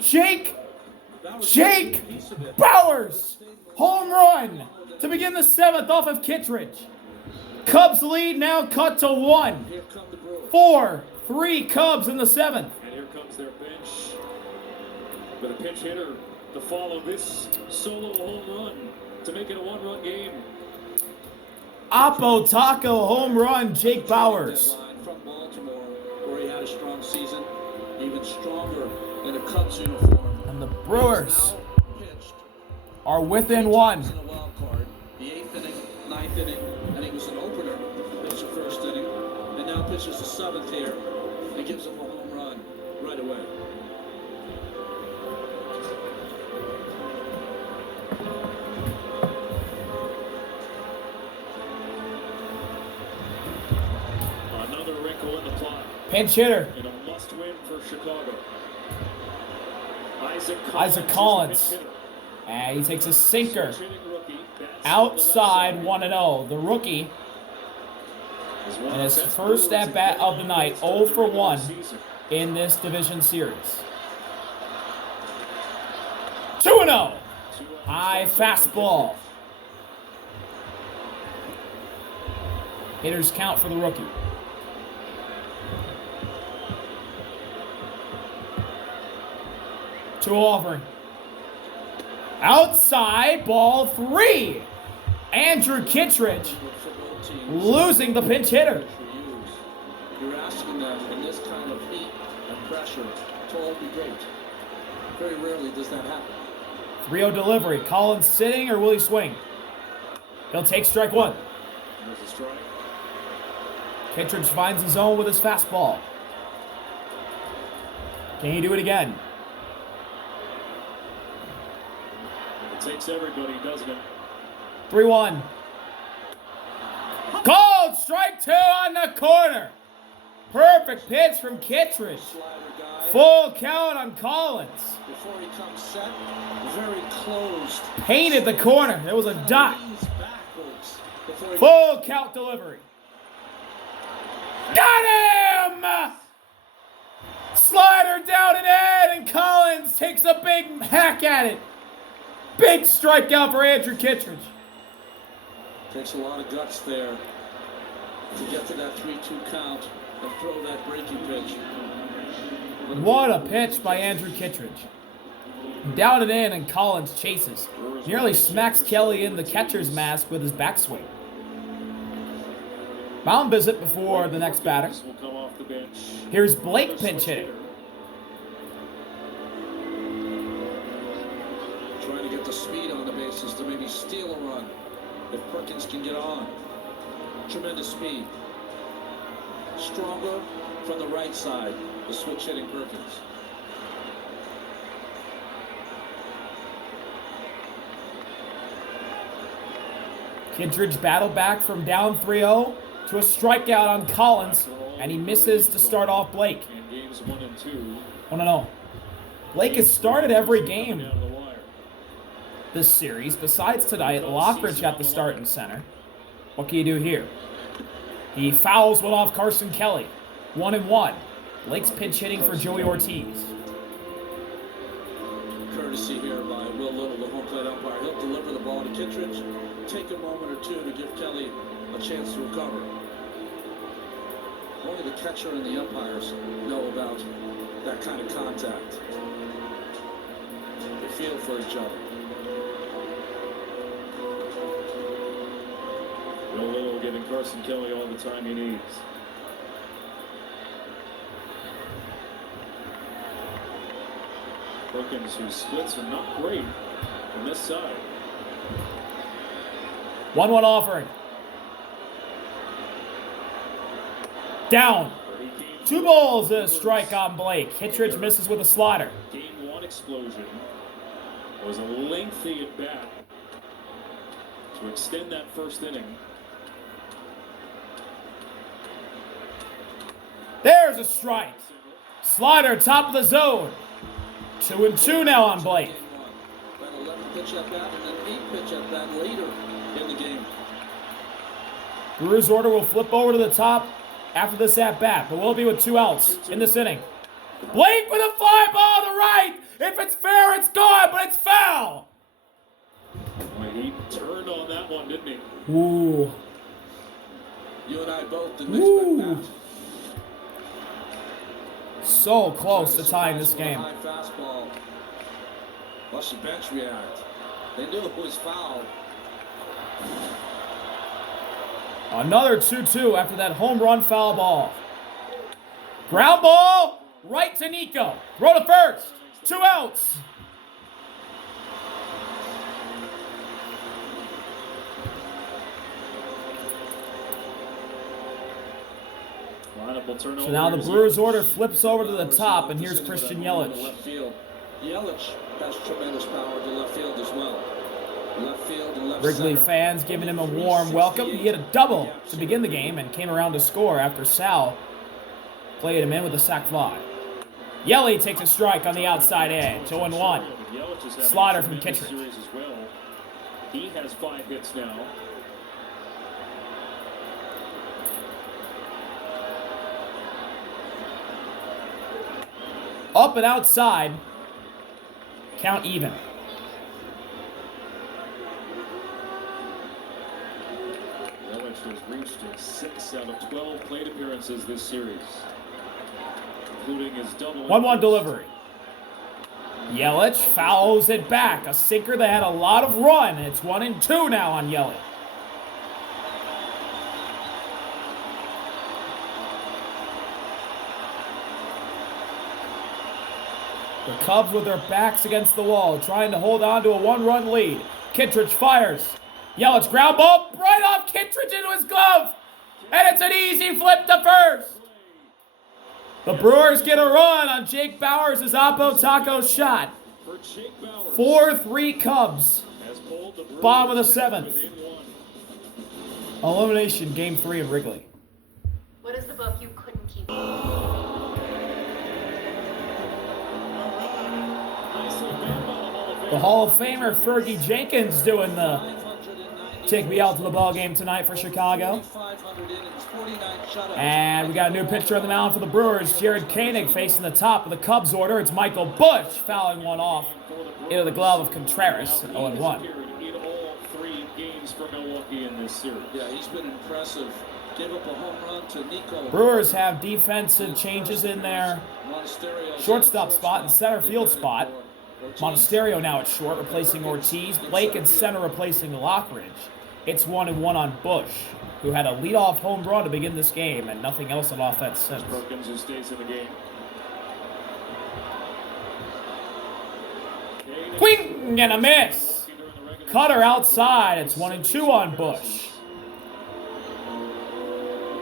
Jake Bowers. Home run to begin the 7th off of Kittredge. Cubs lead now cut to 1. 4-3 Cubs in the 7th. And here comes their bench with a pinch hitter to follow this solo home run to make it a 1-run game. Oppo Taco home run, Jake Bowers. From Baltimore, where he had a strong season, even stronger in a Cubs uniform. And the Brewers are within 1. The wild card, the 8th inning, 9th inning, and he was an opener. Pitched the 1st inning, and now pitches the 7th here, and gives him a home run right away. Another wrinkle in the plot. Pinch hitter, And a must-win for Chicago. Isaac Collins. And he takes a sinker. Outside 1-0. The rookie in his first at-bat of the night, 0 for 1 in this division series. 2-0. High fastball. Hitters count for the rookie. Two offering. Outside, ball 3. Andrew Kittredge losing the pinch hitter. You're asking that in this kind of heat and pressure to all be great. Very rarely does that happen. 3-0 delivery. Collins sitting, or will he swing? He'll take strike 1. There's a strike. Kittredge finds the zone with his fastball. Can he do it again? It takes everybody, doesn't it? 3-1. Called strike 2 on the corner. Perfect pitch from Kittredge. Full count on Collins. Before he comes set, very closed. Painted the corner. There was a dot. Full count delivery. Got him! Slider down and in, and Collins takes a big hack at it. Big strikeout for Andrew Kittredge. Takes a lot of guts there to get to that 3-2 count and throw that breaking pitch. What a pitch by Andrew Kittredge. Down and in, and Collins chases. Nearly smacks Kelly in the catcher's mask with his backswing. Mound visit before the next batter. Will come off the bench. Here's Blake pinch hitting. Trying to get the speed on the bases to maybe steal a run if Perkins can get on. Tremendous speed. Stronger from the right side, the switch hitting Perkins. Kittredge battled back from down 3-0 to a strikeout on Collins, and he misses to start off Blake. In games 1 and 2. 1-0. Blake has started every game Down the wire. this series. Besides tonight, Lockridge got the start in center. What can you do here? He fouls one off Carson Kelly. 1-1. Blake's pinch hitting for Joey Ortiz. Courtesy here by Will Little, the home plate umpire. He'll deliver the ball to Kittredge. Take a moment or two to give Kelly a chance to recover. Only the catcher and the umpires know about that kind of contact. They feel for each other. Will Little giving Carson Kelly all the time he needs. Perkins, whose splits are not great on this side. 1-1 offering. Down. 2 balls and a strike on Blake. Kittredge misses with a slider. Game 1 explosion was a lengthy at bat to extend that first inning. There's a strike. Slider top of the zone. 2-2 now on Blake. That 11 pitch at bat and then 8 pitch at bat later in the game. Brewers order will flip over to the top after this at bat, but will it be with 2 outs in this inning? Blake with a fly ball to right. so close to tying this game. High fastball. Watch the bench react. They knew it was foul. Another 2-2 after that home run foul ball. Ground ball right to Nico. Throw to first. 2 outs. So now the Brewers order flips over to the top, and here's Christian Yelich. Left field. Yelich has tremendous power to left field as well. Left field and left Wrigley center. fans giving him a warm welcome. He hit a double to begin the game and came around to score after Sal played him in with a sac fly. Yelich takes a strike on the outside edge, 0-1. Slider from Kittredge. He has 5 hits now. Up and outside. Count even. Yelich has reached his 6 out of 12 plate appearances this series, including his double. 1-1 delivery. Yelich fouls it back. A sinker that had a lot of run. It's 1-2 now on Yelich. The Cubs with their backs against the wall, trying to hold on to a 1-run lead. Kittredge fires. Yelich ground ball right off Kittredge into his glove. And it's an easy flip to first. The Brewers get a run on Jake Bauers' Oppo Taco shot. 4-3 Cubs. Bottom of the 7th. Elimination game 3 of Wrigley. What is the book you couldn't keep? The Hall of Famer Fergie Jenkins doing the take me out to the ball game tonight for Chicago. And we got a new pitcher on the mound for the Brewers, Jared Koenig, facing the top of the Cubs order. It's Michael Busch fouling one off into the glove of Contreras, 0-1. In all 3 games for Milwaukee in this series. Yeah, he's been impressive. Gave up a home run to Nico. Brewers have defensive changes in their shortstop spot and center field spot. Monasterio now at short, replacing Ortiz. Blake in center, replacing Lockridge. It's 1-1 on Busch, who had a leadoff home run to begin this game and nothing else on offense since. Perkins, who stays in the game. Swing and a miss. Cutter outside. It's 1-2 on Busch.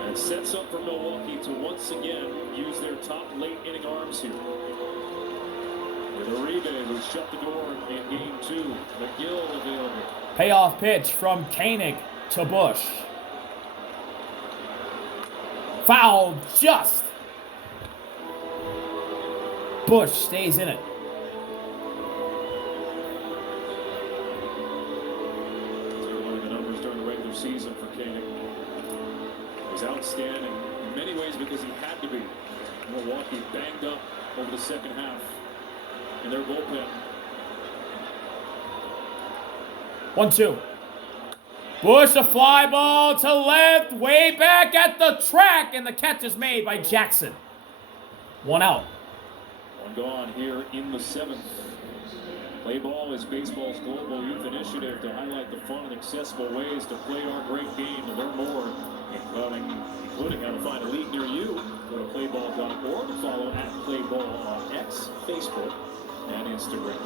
And sets up for Milwaukee to once again use their top late inning arms here. With Uribe, who shut the door in game 2. McGill available. Payoff pitch from Koenig to Busch. Foul just. Busch stays in it. One of the numbers during the regular season for Koenig. He's outstanding in many ways because he had to be. Milwaukee banged up over the second half in their bullpen. 1-2. Busch, a fly ball to left, way back at the track, and the catch is made by Jackson. 1 out. 1 gone here in the 7th. Play Ball is baseball's global youth initiative to highlight the fun and accessible ways to play our great game. To learn more, including how to find a league near you, go to playball.org and follow @playball on X, Facebook, and Instagram.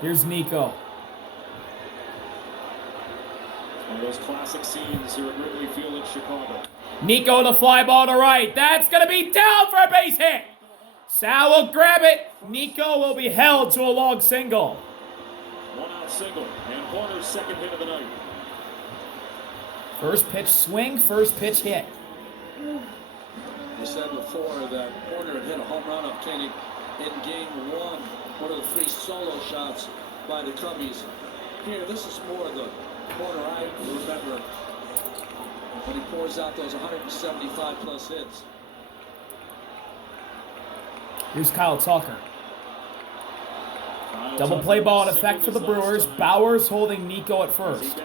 Here's Nico. One of those classic scenes here at Wrigley Field in Chicago. Nico, the fly ball to right. That's going to be down for a base hit. Sal will grab it. Nico will be held to a long single. 1 out single, and Horner's second hit of the night. First pitch swing, first pitch hit. You said before that Horner had hit a home run off Koenig in game 1. One of the 3 solo shots by the Cubbies. Here, this is more of the Horner I remember when he pours out those 175 plus hits. Here's Kyle Tucker. Double play ball in effect for the Brewers. Bauers holding Nico at first.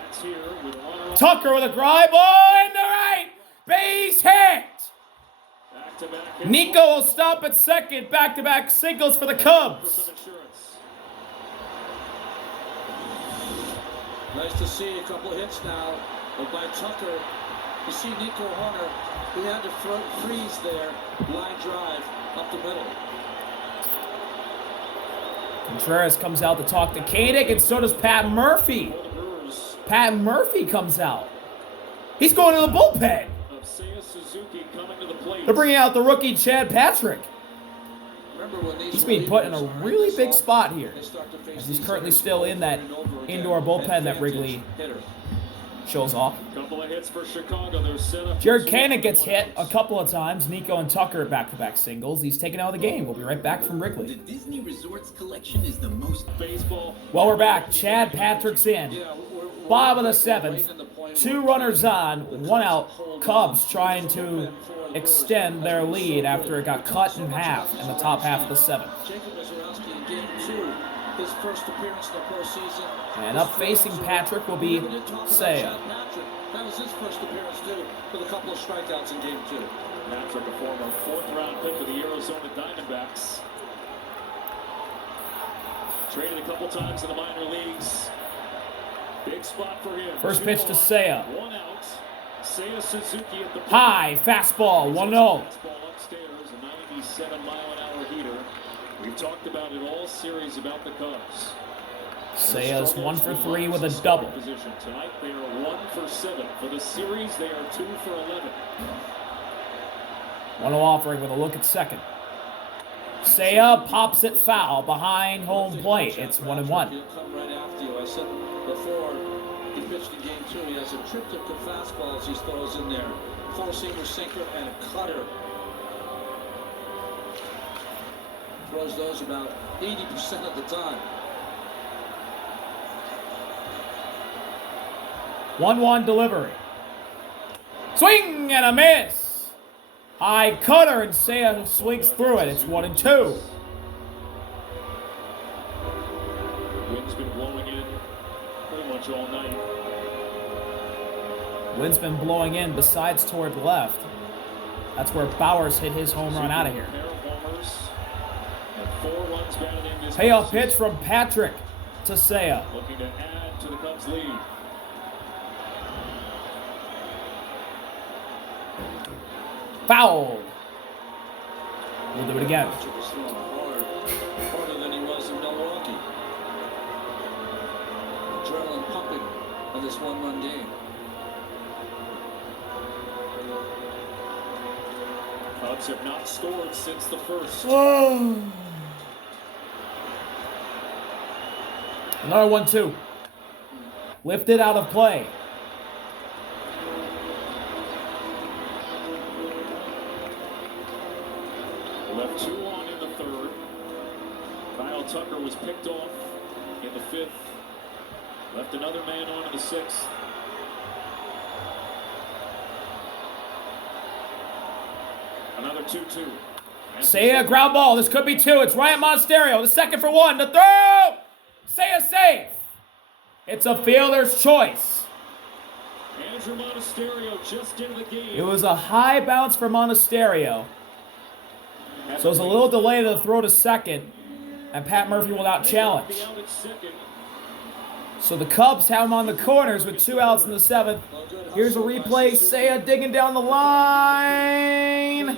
Tucker with a drive ball into right. Base hit! Back-to-back. Nico will stop at second. Back-to-back singles for the Cubs. Nice to see a couple of hits now by Tucker. You see Nico Hunter, he had to freeze there. Line drive up the middle. Contreras comes out to talk to Koenig, and so does Pat Murphy. Pat Murphy comes out. He's going to the bullpen. They're bringing out the rookie Chad Patrick. He's being put in a really big spot here, as he's currently still in that indoor bullpen that Wrigley shows off. Couple of hits for Chicago. They're set up. Jared Koenig gets hit a couple of times. Nico and Tucker back-to-back singles. He's taken out of the game. We'll be right back from Wrigley. The Disney Resorts collection is the most Baseball. Well, we're back. Chad Patrick's in. Bottom of the seventh. 2 runners on, 1 out. Cubs trying to extend their lead after it got cut in half in the top half of the seventh. His first appearance in the postseason. And up facing Patrick will be Seiya. That was his first appearance too, with a couple of strikeouts in game 2. Patrick, a former 4th-round pick of the Arizona Diamondbacks. Traded a couple times in the minor leagues. Big spot for him. First pitch to Seiya. 1 out. Seiya Suzuki at the plate. High fastball, 1-0. Fastball upstairs, a 97-mile-an-hour heater. We've talked about it all series about the Cubs. Seiya's 1 for 3 with a double. Position. Tonight they are 1 for 7. For the series, they are 2 for 11. 1-0 offering with a look at second. Seiya pops it foul behind home plate. It's 1-1. He'll come right after you. I said before he pitched in game 2, he has a triptych of fastballs he throws in there. 4-seamer, sinker, and a cutter. Throws those about 80% of the time. 1-1 delivery. Swing and a miss. High cutter, and Seiya swings through it. It's 1-2. Wind's been blowing in pretty much all night. Wind's been blowing in besides toward the left. That's where Bowers hit his home run out of here. Pair of homers and 4 runs batted in this Payoff postseason. pitch from Patrick to Seiya. Looking to add to the Cubs' lead. Foul. We'll do it again. Patrick was throwing hard, harder than he was in Milwaukee. Adrenaline pumping on this 1-run game. Cubs have not scored since the first. Another 1-2. Lifted out of play. Left 2 on in the 3rd. Kyle Tucker was picked off in the 5th. Left another man on in the 6th. Another 2-2. Seiya, ground ball. This could be 2. It's Ryan Monasterio. The second for 1. The throw! Seiya safe. It's a fielder's choice. Andrew Monasterio just into the game. It was a high bounce for Monasterio. So it's a little delay to the throw to second. And Pat Murphy will out challenge. So the Cubs have him on the corners with 2 outs in the 7th. Here's a replay. Seiya digging down the line.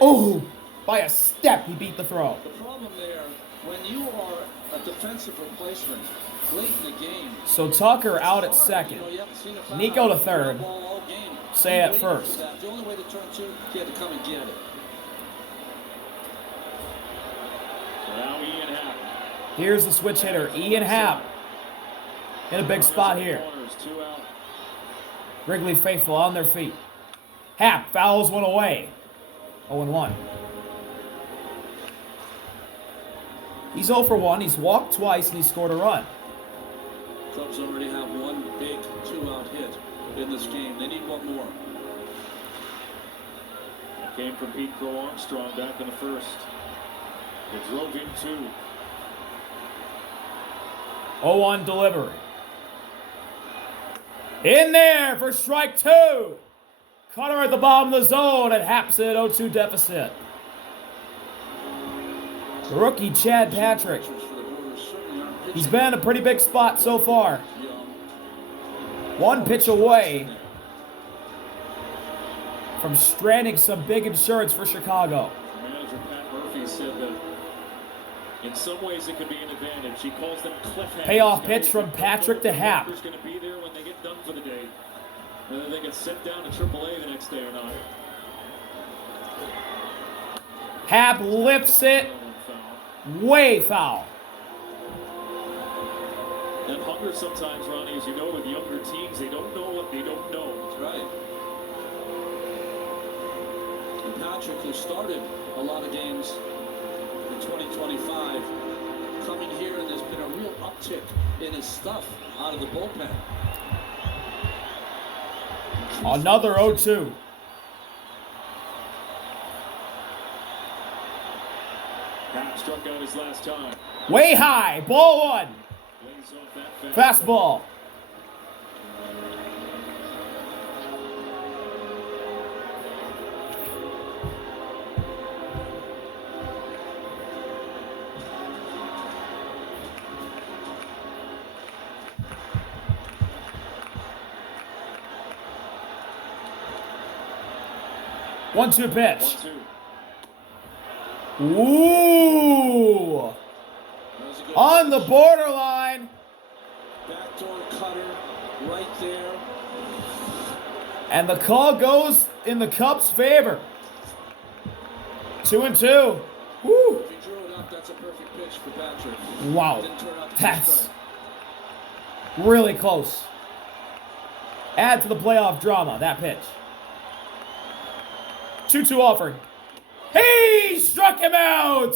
Oh, by a step, he beat the throw. The problem there, when you are a defensive replacement late in the game. So Tucker out at second. Nico to third. Seiya at first. The only way to turn 2, he had to come and get it. Now Ian Happ. Here's the switch hitter, Ian Happ. In a big spot here. Corners, 2 out. Wrigley faithful on their feet. Happ fouls one away. 0-1. He's 0 for 1. He's walked twice and he scored a run. Cubs already have 1 big 2-out hit in this game. They need 1 more. That came from Pete Crow Armstrong back in the 1st. It drove in 2. 0-1 delivery. In there for strike 2. Cutter at the bottom of the zone, and Haps at 0-2 deficit. Rookie Chad Patrick. He's been in a pretty big spot so far. One pitch away from stranding some big insurance for Chicago. Manager Pat Murphy said that in some ways it could be an advantage. He calls them cliffhangers. Payoff pitch from Patrick to Hap. Who's going to be there when they get done for the day? Whether they get sent down to AAA the next day or not. Hap lifts it. Way foul. And hunger sometimes, Ronnie, as you know, with younger teams, they don't know what they don't know. That's right. And Patrick, who started a lot of games in 2025, coming here, and there's been a real uptick in his stuff out of the bullpen. Another 0-2. Hap struck out his last time. Way high. Ball one. Lays off that Fastball. One-two pitch. 1-2. Ooh. On the borderline. Backdoor cutter right there. And the call goes in the Cubs' favor. 2-2. Woo. If he drew it up, that's a perfect pitch for Patrick. Wow. Didn't turn out to be That's strike. really close. Add to the playoff drama, that pitch. 2-2 offer. He struck him out.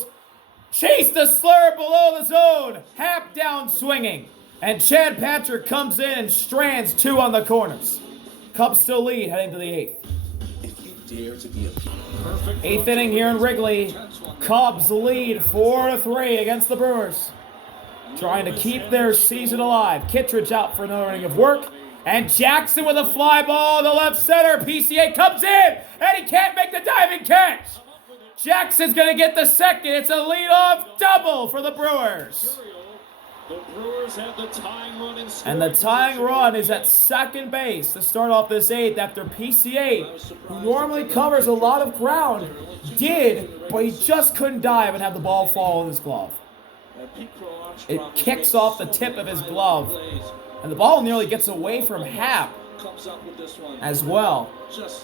Chase the slur below the zone. Hap down swinging. And Chad Patrick comes in and strands two on the corners. Cubs still lead heading to the eighth. If you dare to be a Perfect. Eighth inning here in Wrigley. Cubs lead 4-3 against the Brewers. Trying to keep their season alive. Kittredge out for another inning of work. And Jackson with a fly ball to left center. PCA comes in, and he can't make the diving catch. Jackson's going to get the second. It's a leadoff double for the Brewers. The Brewers have the tying run in And the tying run is at second base to start off this eighth after PCA, who normally covers a lot of ground, did, but he just couldn't dive and have the ball fall in his glove. It kicks off the tip of his glove, and the ball nearly gets away from Hap as well.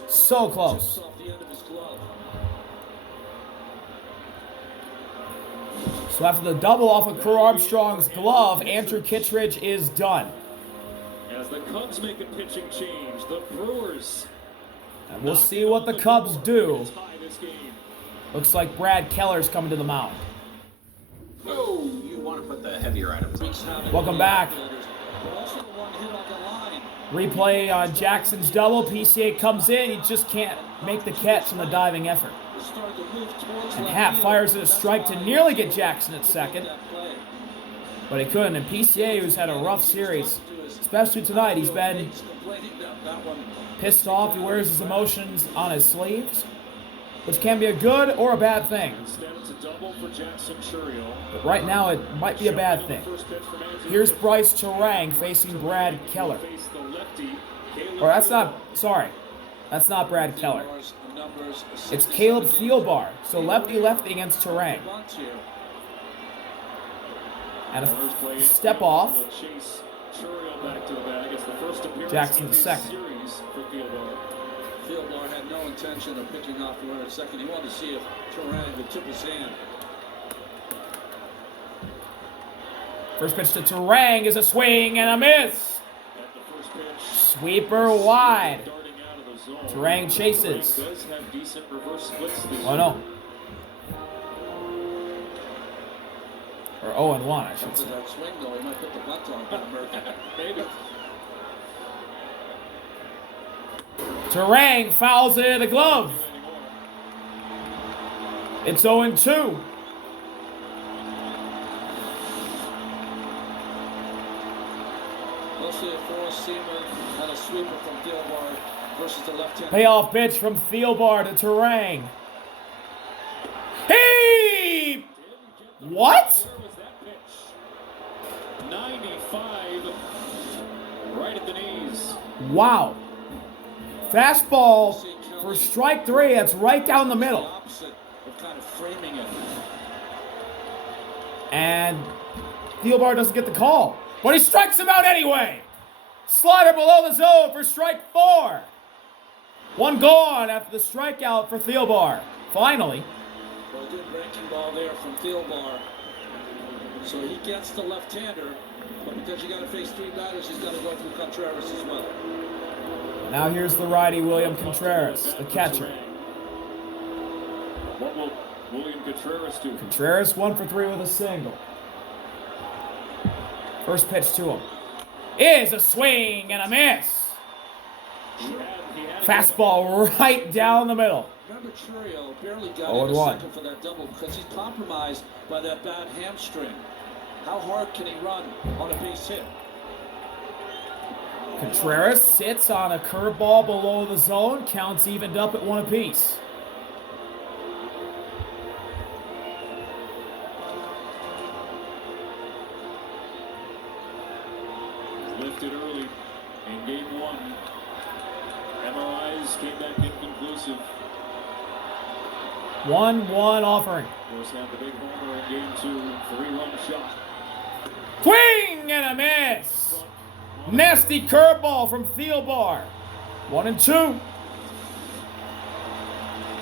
So close. So after the double off of Crow Armstrong's glove, Andrew Kittredge is done. As the Cubs make a pitching change, the Brewers. And we'll see what the Cubs do. Looks like Brad Keller's coming to the mound. Oh, you want to put the heavier items. Welcome back. Replay on Jackson's double. PCA comes in. He just can't make the catch on the diving effort. And Hap fires at a strike to nearly get Jackson at second. But he couldn't. And PCA, who's had a rough series, especially tonight, he's been pissed off. He wears his emotions on his sleeves, which can be a good or a bad thing. But right now, it might be a bad thing. Here's Bryce Terang facing Brad Keller. Or that's not Brad Keller. It's Caleb Thielbar. So lefty-lefty against Terang. And a step off. Jackson the second. Thielbar had no intention of picking off the runner at second. He wanted to see if Terang would tip his hand. First pitch to Terang is a swing and a miss. Sweeper wide. Terang chases. Oh no. Or 0-1, I should say. That swing, though, he might put the butt on Murphy. Maybe. Terang fouls it in the glove. It's 0-2. Mostly a four-seamer and a sweeper from Thielbar versus the left-hand. Payoff pitch from Thielbar to Terang. He! What? Where was that pitch? 95, right at the knees. Wow. Fastball for strike 3. That's right down the middle. Opposite of kind of framing it. And Thielbar doesn't get the call. But he strikes him out anyway. Slider below the zone for strike 4. One gone after the strikeout for Thielbar. Finally. Well, a good breaking ball there from Thielbar. So he gets the left-hander, but because you got to face 3 batters, he's got to go through Contreras as well. Now here's the righty, William Contreras, the catcher. What will William Contreras do? Contreras 1 for 3 with a single. First pitch to him is a swing and a miss. He had to Fastball right down the middle. Remember, Churio barely got 0-1. in a second for that double because he's compromised by that bad hamstring. How hard can he run on a base hit? Contreras sits on a curveball below the zone. Counts evened up at 1 apiece. lifted early in game 1. MRIs came back inconclusive. 1-1 offering. Of course, had the big homer in game 2, 3-run shot. Swing and a miss. Nasty curveball from Thielbar. 1-2.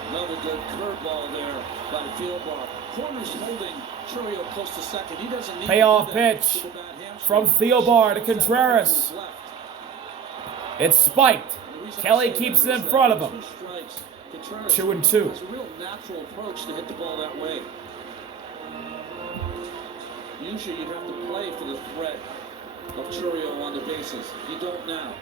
Another good curveball there by Thielbar. Corner's holding Churio close to second. He doesn't need Payoff to do that pitch with a bad hamstring. from Thielbar to Contreras. It's spiked. Kelly keeps it in front of him. 2-2. It's a real natural approach to hit the ball that way. Usually you'd have to play for the threat of Churio on the bases. You don't now.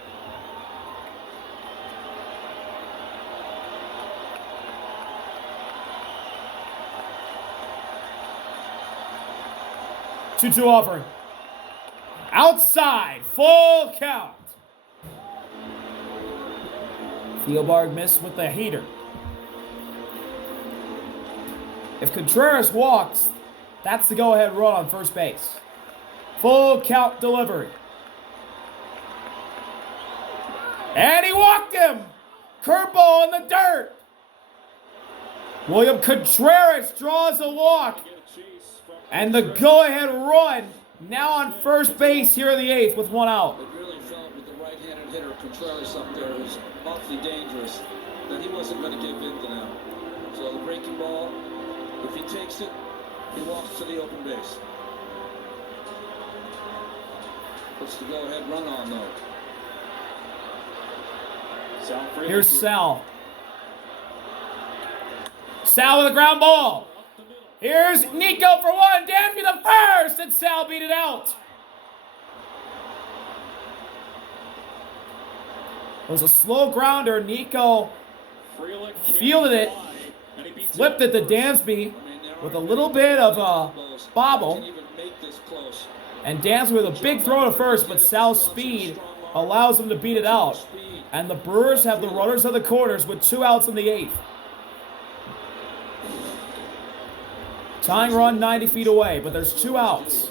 Two-two offering. Outside. Full count. Thielbar missed with the heater. If Contreras walks, that's the go-ahead run on first base. Full count delivery. And he walked him. Curveball in the dirt. William Contreras draws a walk. And the go-ahead run now on first base here in the 8th with 1 out. It really felt with the right-handed hitter Contreras up there, who's awfully dangerous, that he wasn't going to give in to them. So the breaking ball, if he takes it, he walks to the open base. Puts the go-ahead run on, though. Here's Sal. Sal with a ground ball. Here's Nico for 1. Dansby the first, and Sal beat it out. It was a slow grounder. Nico fielded it, flipped it to Dansby with a little bit of a bobble. And Dansby with a big throw to first, but Sal's speed allows him to beat it out. And the Brewers have the runners of the corners with 2 outs in the 8th. Tying run 90 feet away, but there's 2 outs.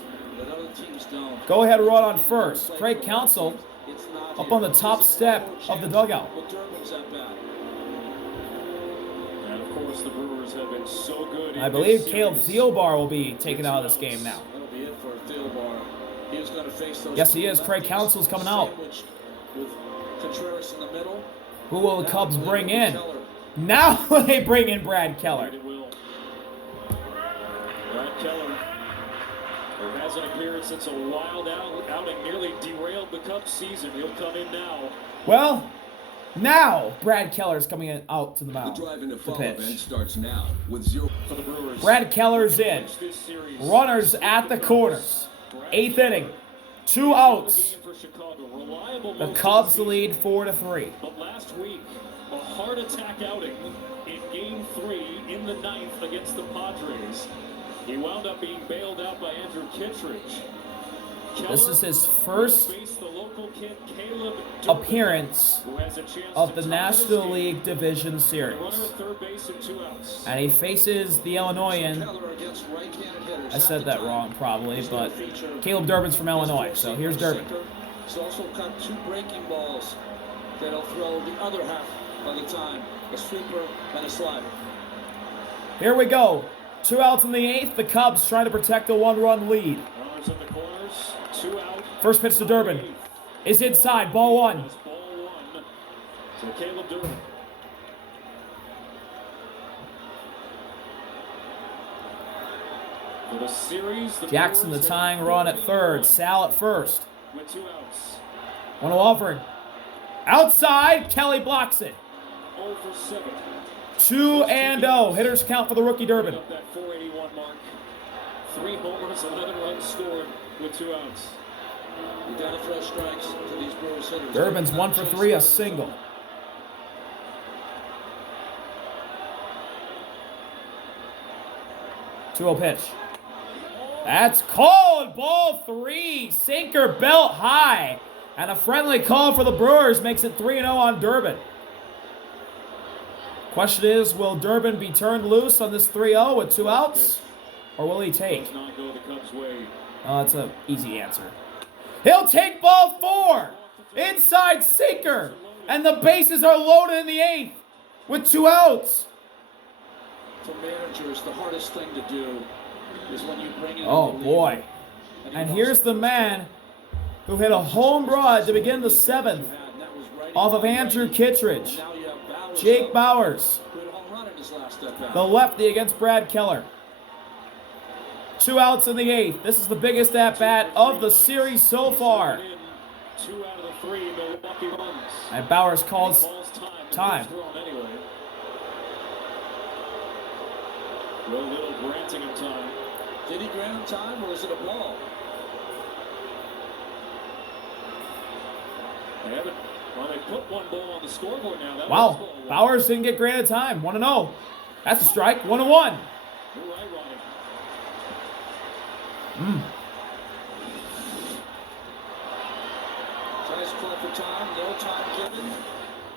Go ahead run on first. Craig Counsell up on the top step of the dugout. And of course, the Brewers have been so good. I believe Caleb Thielbar will be taken out of this game now. That'll be it for Thielbar. He was going to face those. Yes, he is. Craig Counsell's coming out. With Contreras in the middle. Who will the Cubs bring in? Now they bring in Brad Keller. Brad Keller, who hasn't appeared since a wild outing nearly derailed the Cubs season. He'll come in now. Well, now Brad Keller's coming out to the mound. The drive into The fall pitch. event starts now with 0 For the Brewers. Brad Keller's in. This series. Runners at the corners. 8th inning. 2 outs. Game for Chicago. Reliable The most of Cubs season. lead 4-3. But last week, a heart attack outing in Game 3 in the 9th against the Padres. He wound up being bailed out by Andrew Kittredge. This is his first Faced the local kid, Caleb Durbin, appearance who has a chance of to the tie this National game. League Division The Series. runner at third base and 2 outs. And he faces the Illinoisan. Keller against right-handed hitters. I said that wrong probably, but Caleb Durbin's from Illinois, so here's Durbin. He's also got 2 breaking balls that he'll throw the other half of the time. A sweeper and a slider. Here we go. 2 outs in the 8th. The Cubs trying to protect a 1-run lead. Runners in the corners, 2 out. First pitch to Durbin is inside. Ball 1. It's ball 1 to Caleb Durbin. For the series, the Jackson the Brewers tying have run at 4 third. Sal at first. with 2 outs. 1-0 offering. Outside. Kelly blocks it. 0 for 7. 2-0. Hitters count for the rookie Durbin. Up that 481 mark. 3 homers, 11 runs scored with 2 outs. You got to throw strikes to these Brewers hitters. Durbin's 1 for 3, a single. Two-0 pitch. That's called. Ball 3. Sinker belt high. And a friendly call for the Brewers makes it 3-0 on Durbin. Question is, will Durbin be turned loose on this 3-0 with 2 outs? Or will he take? Does not go the Cubs' way. That's an easy answer. He'll take ball 4. Inside sinker. And the bases are loaded in the 8th with 2 outs. For managers, the hardest thing to do is when you bring in a Oh, reliever boy. he And wants here's to the pitch. man who hit a home run to begin the 7th And that was right off of in Andrew right. Kittredge. And now you have Bowers Jake up, Bowers, who hit a home run in his last at-bat. the lefty against Brad Keller. 2 outs in the 8th. This is the biggest at-bat of the series so far. 2 out of the 3 Milwaukee runs. And Bowers calls Ball's time. Thrown anyway. Real little granting him time. Did he grant him time, or is it a ball? They haven't. Well, they put 1 ball on the scoreboard now. That was Wow, ball 1. Bowers didn't get granted time. 1-0. That's a strike. 1-1. You're right, Ronnie. Tries to call for time, no time given.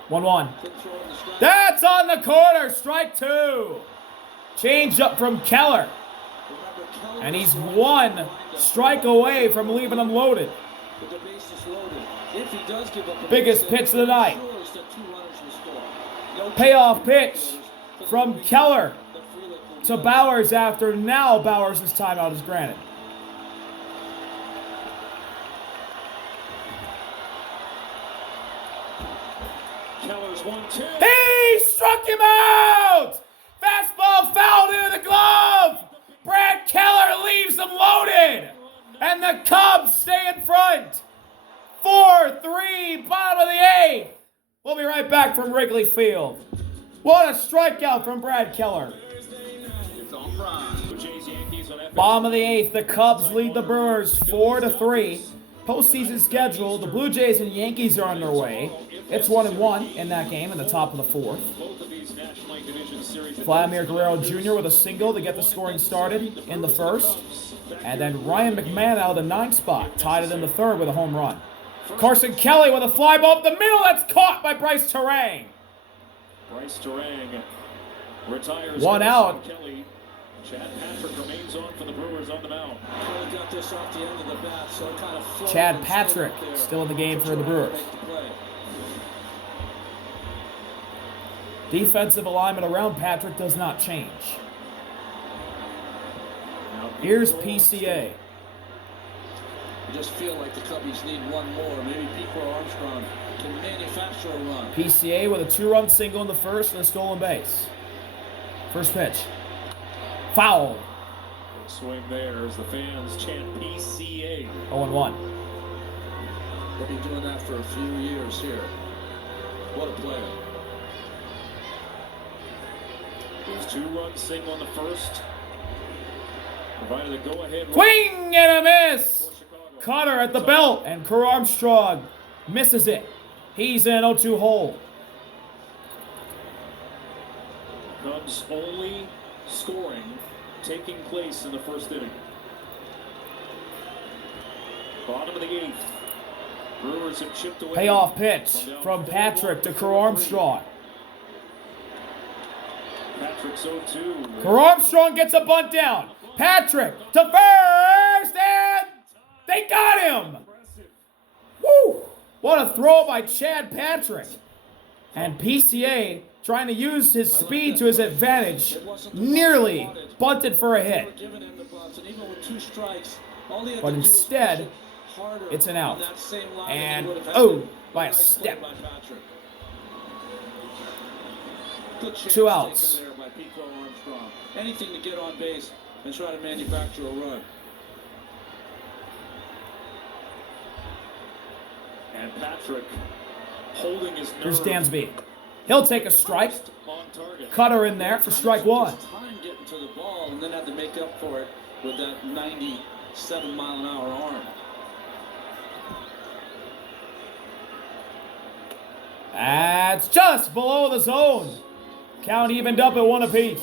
1-1. Couldn't throw in the strike. That's on the corner. Strike 2. Change up from Keller. Remember, Keller And he's was right 1 behind him. strike away from leaving him loaded. With the bases loaded. If he does give up a Biggest base, pitch of the night. ensures that 2 runners will score. No Payoff chance pitch for the from Brewers Keller that Frelick will to win. Bowers after now Bowers' timeout is granted. Keller's 1-2. He struck him out! Fastball fouled into the glove! Brad Keller leaves him loaded! And the Cubs stay in front! 4-3, bottom of the 8th! We'll be right back from Wrigley Field. What a strikeout from Brad Keller. It's on Prime. Blue Jays, Yankees on FX. Bottom of the 8th, the Cubs lead the Brewers 4-3. Postseason schedule, the Blue Jays and Yankees are underway. It's 1-1 in that game in the top of the 4th. Both of these National League Division Series. Vladimir Guerrero Jr. with a single to get the scoring started in the first. And then Ryan McMahon out of the 9th spot, tied it in the 3rd with a home run. Carson Kelly with a fly ball up the middle, that's caught by Bryce Terang. Bryce Terang retires. 1 out. Kelly. Chad Patrick remains on for the Brewers on the mound. Kelly got this off the end of the bat, so it kind of flowed Chad and Patrick stayed up there still in the game for the Terang to Brewers. make the play. Defensive alignment around Patrick does not change. Now, Here's Pico PCA. I just feel like the Cubbies need one more. Maybe Pico Armstrong can manufacture a run. PCA with a 2-run single in the first and a stolen base. First pitch. Foul. Big swing there as the fans chant PCA. 0-1. They'll be doing that for a few years here. What a player. His 2-run single in the first provided a go-ahead run Swing and a miss. for Chicago. Cutter at the belt, and Kerr Armstrong misses it. He's in 0-2 hole. Cubs only scoring taking place in the first inning. Bottom of the 8th. Brewers have chipped away. Payoff pitch from Patrick to Kerr Armstrong. Patrick's 0-2. Kerr Armstrong gets a bunt down. Patrick to first, and they got him. Woo! What a throw by Chad Patrick. And PCA, trying to use his speed to his advantage, nearly bunted for a hit. But instead, it's an out. And, oh, by a step. 2 outs. Anything to get on base and try to manufacture a run. And Patrick holding his nerve. Here's Dansby. He'll take a strike. On target. Cutter in there for strike 1. Time getting to the ball and then had to make up for it with that 97-mile-an-hour arm. That's just below the zone. Count evened up at 1 apiece.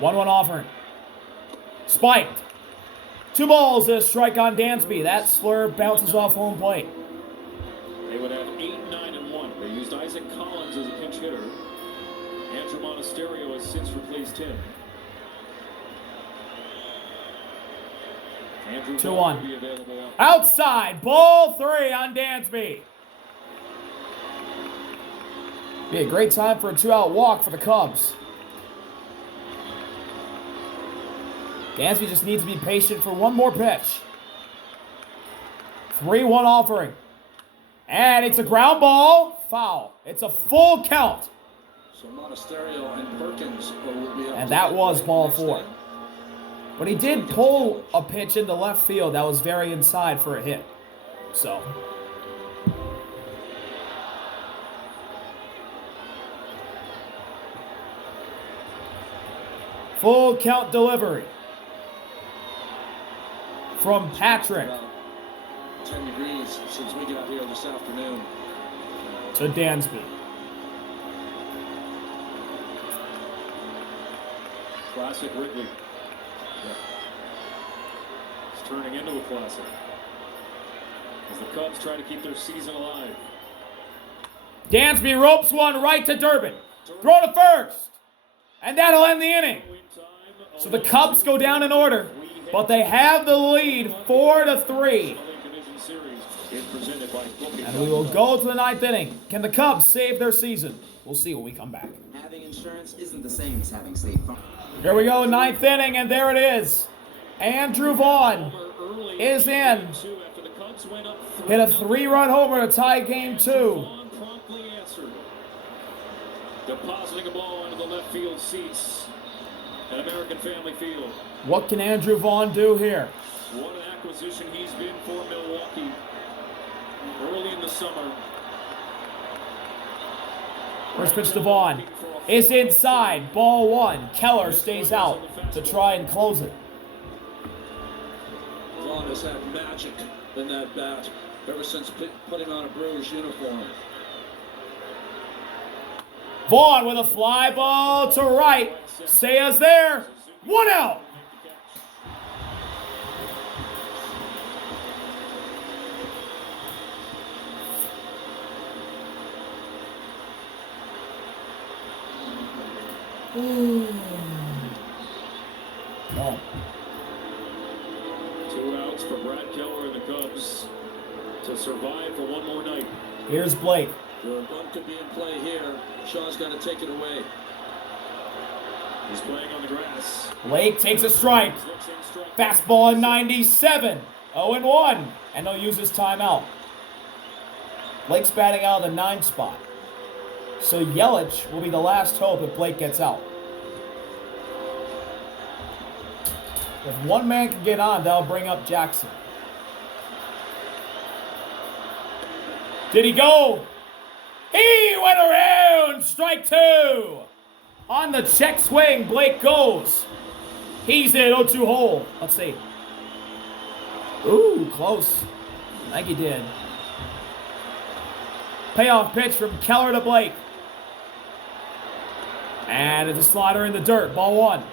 One offering. Spiked. 2 balls and a strike on Dansby. That slurve bounces off home plate. They would have 8, 9, and 1. They used Isaac Collins as a pinch hitter. Andrew Monasterio has since replaced him. Andrew 2-1. will be available Outside. Ball 3 on Dansby. Be a great time for a 2-out walk for the Cubs. Dansby just needs to be patient for one more pitch. 3-1 offering. And it's a ground ball. Foul. It's a full count. So Monasterio and Perkins will be up. And that was ball 4. But he did pull a pitch into left field that was very inside for a hit. So. Full count delivery from Patrick 10 degrees since we got here this afternoon. to Dansby. Classic Wrigley. It's turning into a classic as the Cubs try to keep their season alive. Dansby ropes one right to Durbin. Throw to first. And that'll end the inning. So the Cubs go down in order, but they have the lead 4-3. And we will go to the 9th inning. Can the Cubs save their season? We'll see when we come back. Having insurance isn't the same as having State Farm. Here we go, 9th inning, and there it is. Andrew Vaughn is in. Hit a 3-run homer to tie game 2. Depositing a ball into the left field seats at American Family Field. What can Andrew Vaughn do here? What an acquisition he's been for Milwaukee early in the summer. First pitch to Vaughn is inside. Ball 1. Keller stays out to try and close it. Vaughn has had magic in that bat ever since putting on a Brewers uniform. Vaughn with a fly ball to right. Saya's there. 1 out. Oh. 2 outs for Brad Keller and the Cubs to survive for one more night. Here's Blake. Your run could be in play here. Shaw's got to take it away. He's playing on the grass. Blake takes a strike. Fastball at 97. 0-1. And he'll use his timeout. Blake's batting out of the 9 spot. So Yelich will be the last hope if Blake gets out. If one man can get on, that'll bring up Jackson. Did he go? He went around. Strike 2. On the check swing, Blake goes. He's in 0-2 hole. Let's see. Ooh, close. I think he did. Payoff pitch from Keller to Blake. And it's a slider in the dirt. Ball 1.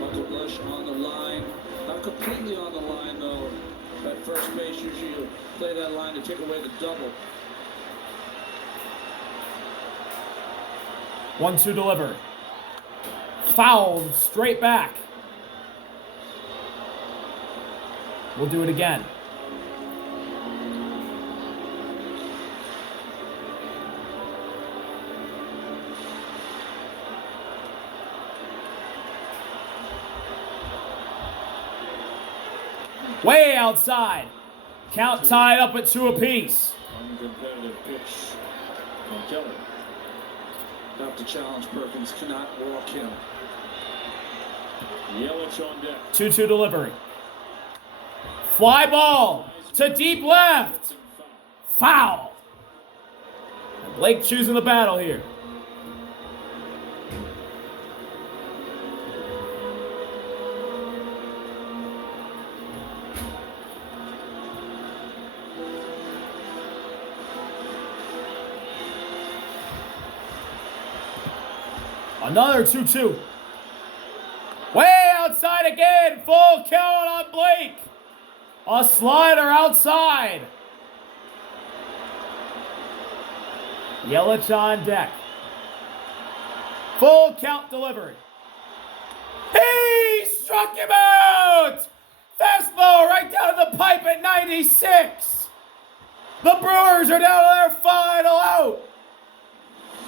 Buckle Bush on the line. Not completely on the line, though. At first base, usually you play that line to take away the double. 1-2 delivery. Foul straight back. We'll do it again. Way outside. Count tied up at 2 apiece. Uncompetitive pitch from Keller. Have to challenge Perkins, cannot walk him. Yelich on deck. 2-2 delivery. Fly ball to deep left. Foul. And Blake choosing the battle here. Another 2-2. Way outside again. Full count on Blake. A slider outside. Yelich on deck. Full count delivery. He struck him out. Fastball right down to the pipe at 96. The Brewers are down to their final out.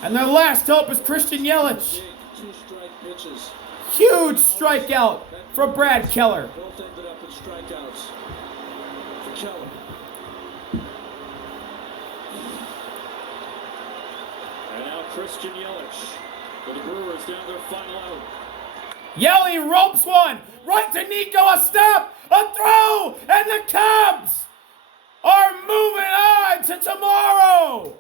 And their last hope is Christian Yelich. 2 strike pitches. Huge strikeout for Brad Keller. Both ended up in strikeouts for Keller. And now Christian Yelich for the Brewers down their final out. Yelly ropes one. Right to Nico. A stop. A throw. And the Cubs are moving on to tomorrow.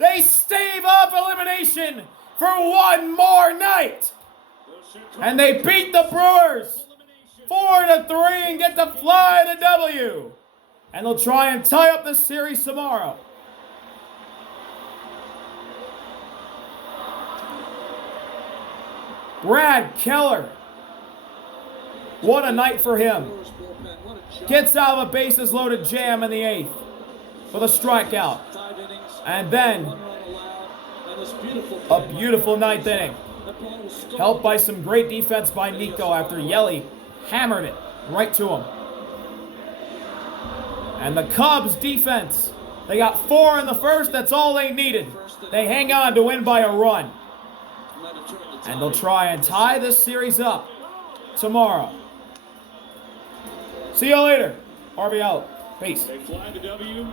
They stave off elimination for one more night. And they beat the Brewers 4-3 and get to fly the W. And they'll try and tie up the series tomorrow. Brad Keller. What a night for him. Gets out of a bases loaded jam in the 8th with a strikeout. And then a beautiful 9th inning. Helped by some great defense by Nico after Yelly hammered it right to him. And the Cubs defense, they got 4 in the first. That's all they needed. They hang on to win by a run. And they'll try and tie this series up tomorrow. See you later. RB out. Peace. They fly the W.